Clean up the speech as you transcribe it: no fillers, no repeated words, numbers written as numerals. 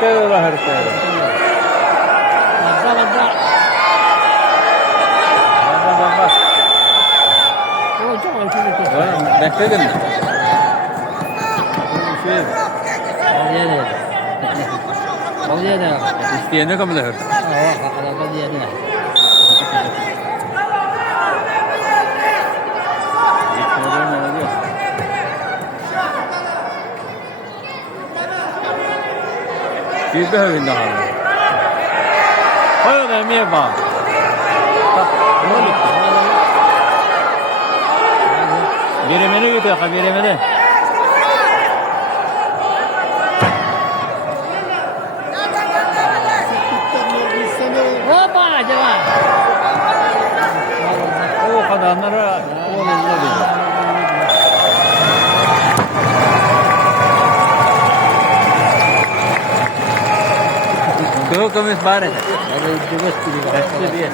harita da harita. Bak. Bekledin mi? İsteyene kabul eder. Bir behövün daha. Hayır emiye bak. Birimini götür, birimini. Hoppa acaba. O kadarlara oğlunla değil. Dua kamis bareng. Ada juga Kasih dia.